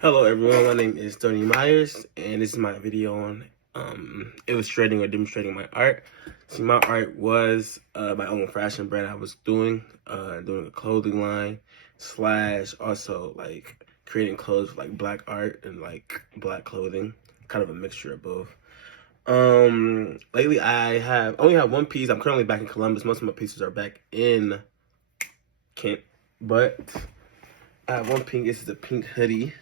Hello everyone, my name is Tony Myers, and this is my video on illustrating or demonstrating my art. See, my art was my own fashion brand I was doing a clothing line slash also like creating clothes with like black art and like black clothing, kind of a mixture of both. Lately I only have one piece. I'm currently back in Columbus. Most of my pieces are back in Kent, but I have one pink. This is a pink hoodie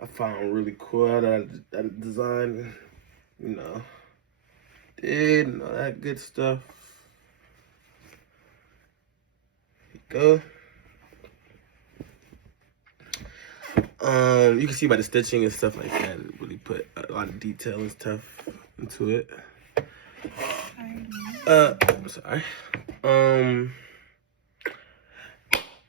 I found really cool that I designed, you know, did and all that good stuff. Here you go. You can see by the stitching and stuff like that, it really put a lot of detail and stuff into it. I'm sorry.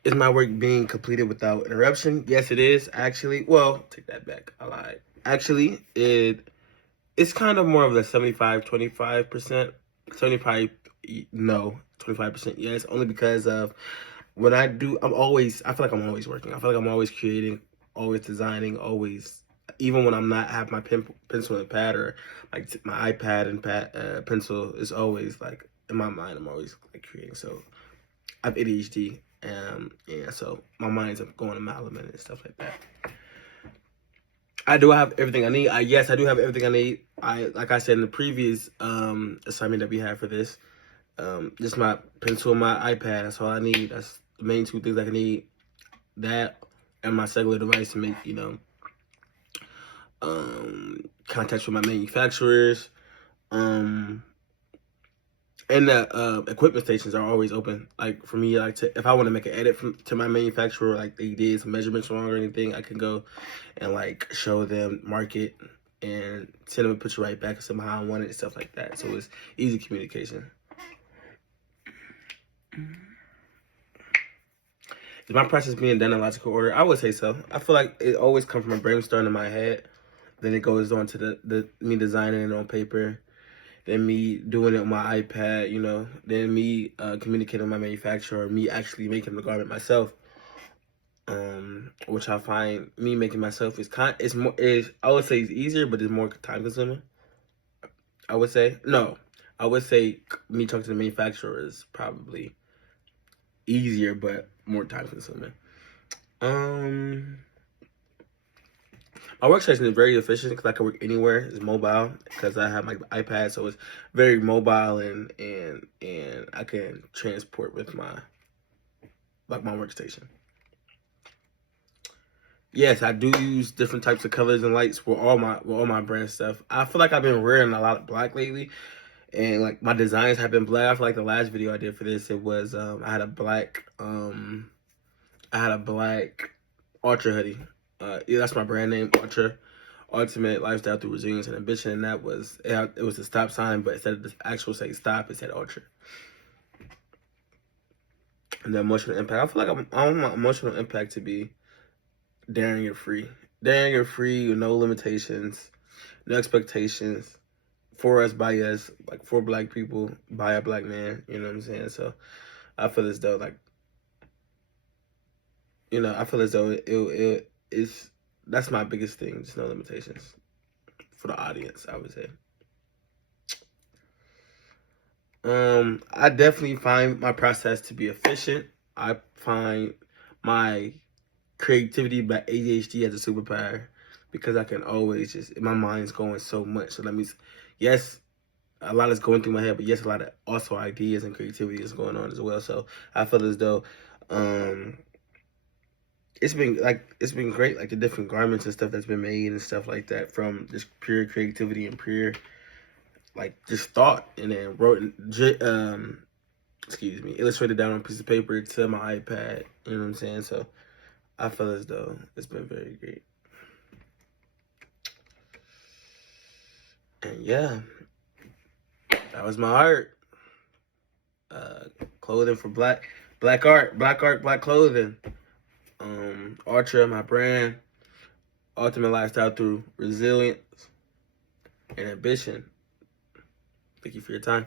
Is my work being completed without interruption? Yes, it is, actually. Well, take that back. I lied. Actually, it's kind of more of a 75-25%. 75, no. 25% yes. Only because of when I do, I feel like I'm always working. I feel like I'm always creating, always designing, always, even when I'm not have my pencil and pad or like my iPad and pencil is always like in my mind. I'm always like creating. So I have ADHD. Yeah, so my mind's going a mile a minute and stuff like that. I do have everything I need. Yes, I do have everything I need. Like I said in the previous assignment that we had for this, just my pencil and my iPad. That's all I need. That's the main two things I can need. That and my cellular device to make, contacts with my manufacturers. And the equipment stations are always open. Like for me, like if I want to make an edit to my manufacturer, like they did some measurements wrong or anything, I can go and like show them, mark it, and send them a picture right back and somehow I want it and stuff like that. So it's easy communication. Is my process being done in logical order? I would say so. I feel like it always comes from a brainstorm in my head. Then it goes on to the me designing it on paper. Then me doing it on my iPad, then me communicating with my manufacturer, me actually making the garment myself. Which I find me making myself I would say it's easier, but it's more time consuming. I would say me talking to the manufacturer is probably easier, but more time consuming. My workstation is very efficient because I can work anywhere. It's mobile because I have my iPad, so it's very mobile and I can transport with my workstation. Yes, I do use different types of colors and lights with all my brand stuff. I feel like I've been wearing a lot of black lately, and like my designs have been black. I feel like the last video I did for this, it was I had a black Ultra hoodie. Yeah, that's my brand name, Ultra. Ultimate Lifestyle Through Resilience and Ambition, and that was it was a stop sign, but instead of the actual say stop, it said Ultra. And the emotional impact, I feel like I want my emotional impact to be daring you're free. Daring you're free with no limitations, no expectations. For us, by us, like for black people, by a black man, you know what I'm saying? So I feel as though I feel as though it is that's my biggest thing, just no limitations for the audience, I would say. I definitely find my process to be efficient. I find my creativity by ADHD as a superpower because I can always my mind's going so much. So yes, a lot is going through my head, but yes, a lot of also ideas and creativity is going on as well. So I feel as though, it's been great, like the different garments and stuff that's been made and stuff like that from just pure creativity and pure like just thought, and then illustrated down on a piece of paper to my iPad. You know what I'm saying? So I feel as though it's been very great. And yeah, that was my art. Clothing for black art, black clothing. Ultra, my brand. Ultimate Lifestyle Through Resilience and Ambition. Thank you for your time.